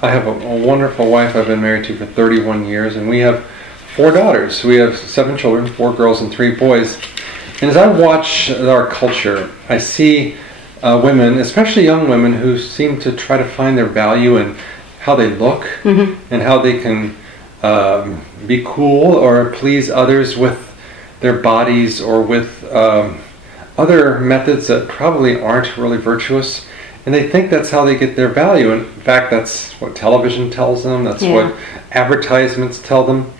I have a wonderful wife I've been married to for 31 years, and we have 4 daughters. We have 7 children, 4 girls and 3 boys. And as I watch our culture, I see women, especially young women, who seem to try to find their value in how they look and how they can be cool or please others with their bodies or with other methods that probably aren't really virtuous. And they think that's how they get their value. In fact, that's what television tells them. That's what advertisements tell them.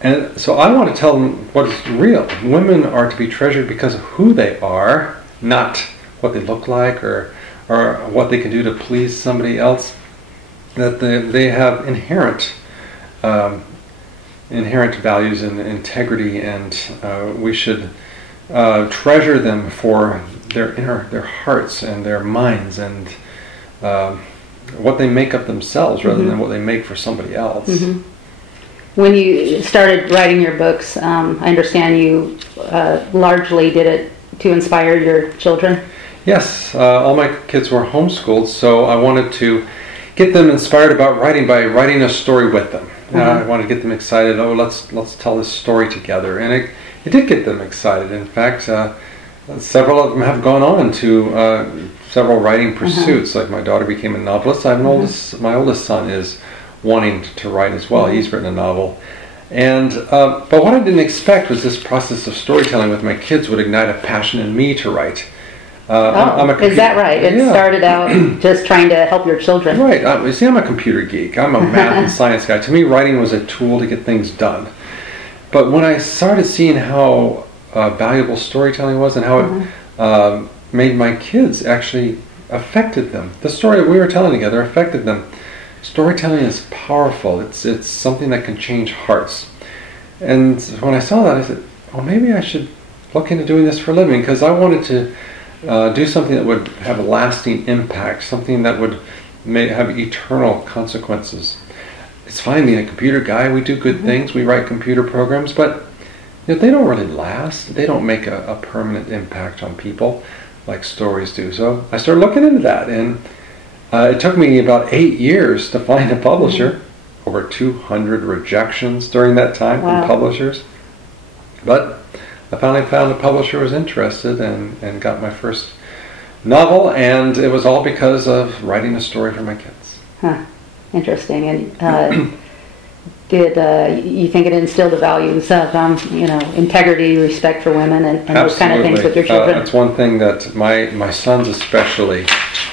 And so I want to tell them what is real. Women are to be treasured because of who they are, not what they look like or what they can do to please somebody else. That they have inherent values and integrity, and we should treasure them for their hearts and their minds and what they make of themselves rather than what they make for somebody else. When you started writing your books, I understand you largely did it to inspire your children? Yes, all my kids were homeschooled, so I wanted to get them inspired about writing by writing a story with them. I wanted to get them excited. Oh, let's tell this story together, and it did get them excited. In fact, several of them have gone on to several writing pursuits. Like my daughter became a novelist. I have my oldest son is wanting to write as well. He's written a novel. And but what I didn't expect was this process of storytelling with my kids would ignite a passion in me to write. Is that right? It started out just trying to help your children. Right. You see, I'm a computer geek. I'm a math and science guy. To me, writing was a tool to get things done. But when I started seeing how valuable storytelling was and how it made my kids actually affected them, the story that we were telling together affected them. Storytelling is powerful. It's something that can change hearts. And when I saw that, I said, well, maybe I should look into doing this for a living, because I wanted to do something that would have a lasting impact, something that would have eternal consequences. It's fine being a computer guy. We do good things. We write computer programs, but they don't really last. They don't make a permanent impact on people like stories do. So I started looking into that, and it took me about 8 years to find a publisher. Over 200 rejections during that time from publishers. But I finally found a publisher who was interested and got my first novel, and it was all because of writing a story for my kids. Interesting. And did you think it instilled the values of integrity, respect for women, and those kind of things with your children? That's one thing that my sons especially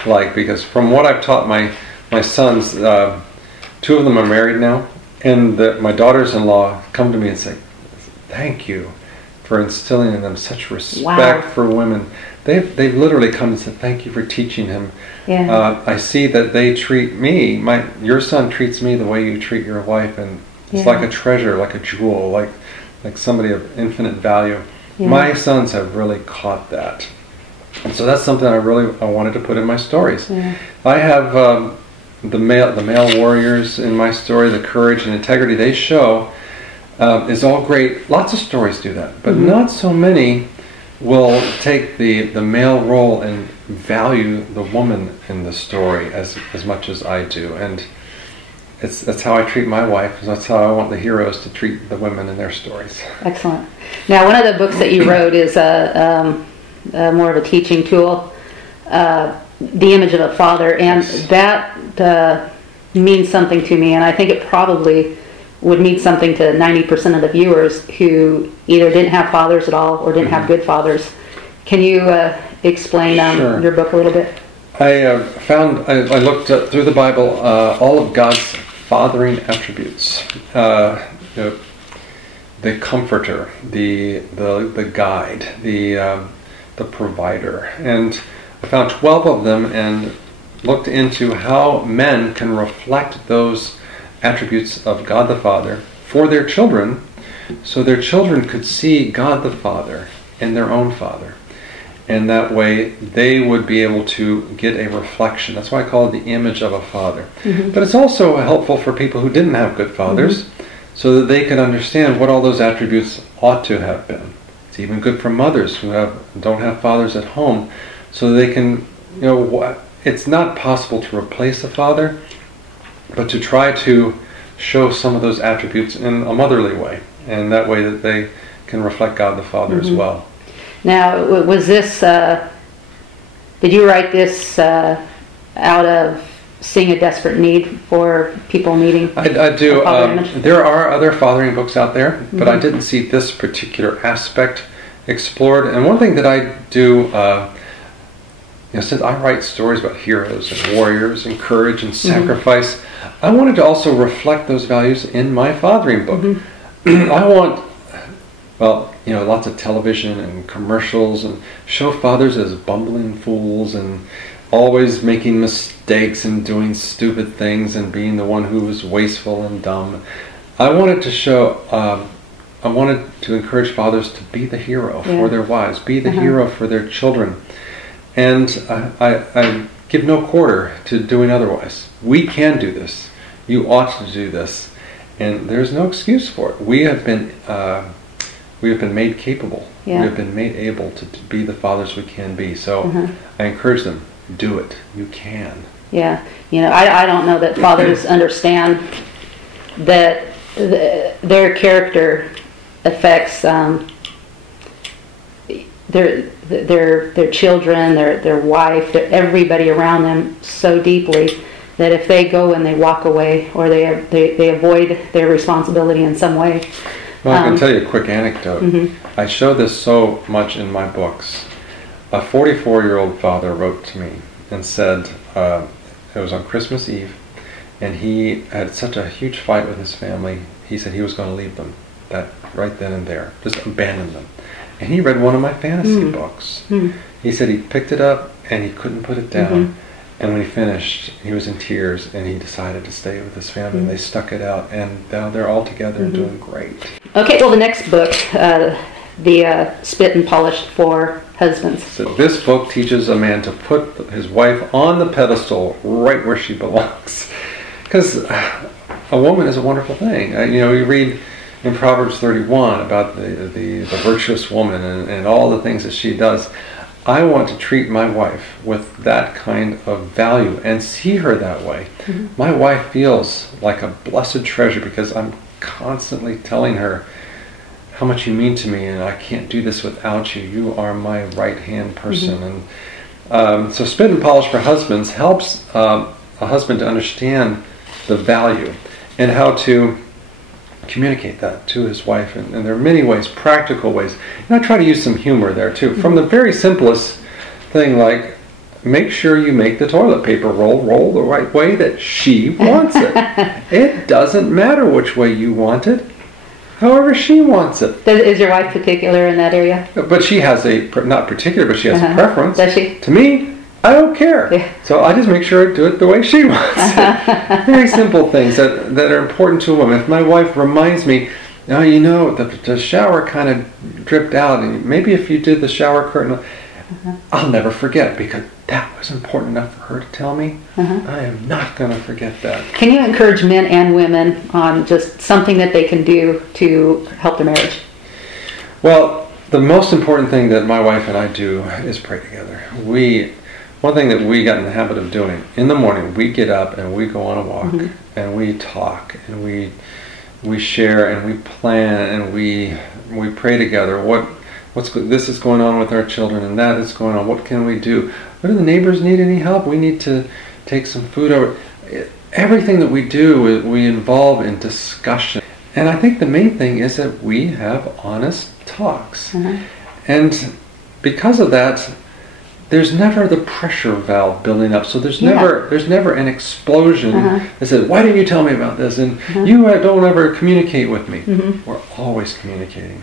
like, because from what I've taught my sons, 2 of them are married now, and my daughters-in-law come to me and say, thank you for instilling in them such respect for women. They've literally come and said, thank you for teaching him. I see that they treat me, your son treats me the way you treat your wife, and it's like a treasure, like a jewel, like somebody of infinite value. My sons have really caught that. And so that's something I wanted to put in my stories. I have the male warriors in my story, the courage and integrity they show is all great. Lots of stories do that, but not so many will take the male role and value the woman in the story as much as I do. And that's how I treat my wife. That's how I want the heroes to treat the women in their stories. Excellent. Now, one of the books that you wrote is more of a teaching tool, The Image of a Father, and that means something to me, and I think it probably would mean something to 90% of the viewers who either didn't have fathers at all or didn't have good fathers. Can you explain your book a little bit? I looked through the Bible, all of God's fathering attributes. The comforter, the guide, the provider. And I found 12 of them and looked into how men can reflect those attributes of God the Father for their children, so their children could see God the Father in their own father. And that way they would be able to get a reflection. That's why I call it the image of a father. But it's also helpful for people who didn't have good fathers, so that they could understand what all those attributes ought to have been. It's even good for mothers who don't have fathers at home, so they can, it's not possible to replace a father, but to try to show some of those attributes in a motherly way, and that way that they can reflect God the Father as well. Now, was this, did you write this out of seeing a desperate need for people needing I do. a father image? There are other fathering books out there, but I didn't see this particular aspect explored. And one thing that I do, since I write stories about heroes and warriors and courage and sacrifice, I wanted to also reflect those values in my fathering book. I want, lots of television and commercials and show fathers as bumbling fools and always making mistakes and doing stupid things and being the one who was wasteful and dumb. I wanted to show, I wanted to encourage fathers to be the hero for their wives, be the hero for their children. And I give no quarter to doing otherwise. We can do this. You ought to do this. And there's no excuse for it. We have been made capable. We have been made able to be the fathers we can be. So I encourage them, do it. You can. Yeah. I don't know that fathers understand that their character affects their children, their wife, everybody around them so deeply that if they go and they walk away or they avoid their responsibility in some way. Well, I can tell you a quick anecdote. I show this so much in my books. A 44-year-old father wrote to me and said, it was on Christmas Eve, and he had such a huge fight with his family, he said he was going to leave them that right then and there, just abandon them. And he read one of my fantasy books. He said he picked it up and he couldn't put it down. And when he finished, he was in tears and he decided to stay with his family. And they stuck it out, and now they're all together and doing great. Okay, well, the next book, the Spit and Polished for Husbands. So this book teaches a man to put his wife on the pedestal right where she belongs. Because a woman is a wonderful thing. You read in Proverbs 31 about the virtuous woman and all the things that she does. I want to treat my wife with that kind of value and see her that way. My wife feels like a blessed treasure because I'm constantly telling her how much you mean to me, and I can't do this without you. You are my right-hand person. And so Spit and Polish for Husbands helps a husband to understand the value and how to communicate that to his wife, and there are many ways, practical ways. And I try to use some humor there too, from the very simplest thing like make sure you make the toilet paper roll the right way that she wants it. It doesn't matter which way you want it, however she wants it. Is your wife particular in that area? But she has not particular, but she has a preference. Does she? To me, I don't care. Yeah. So I just make sure I do it the way she wants it. Very simple things that are important to a woman. If my wife reminds me, the shower kind of dripped out, and maybe if you did the shower curtain, I'll never forget, because that was important enough for her to tell me. I am not going to forget that. Can you encourage men and women on just something that they can do to help their marriage? Well, the most important thing that my wife and I do is pray together. One thing that we got in the habit of doing, in the morning, we get up and we go on a walk, and we talk, and we share, and we plan, and we pray together. This is going on with our children, and that is going on. What can we do? What do the neighbors need? Any help? We need to take some food over. Everything that we do, we involve in discussion. And I think the main thing is that we have honest talks. And because of that, there's never the pressure valve building up. So there's never an explosion that says, why didn't you tell me about this? And you don't ever communicate with me. We're always communicating.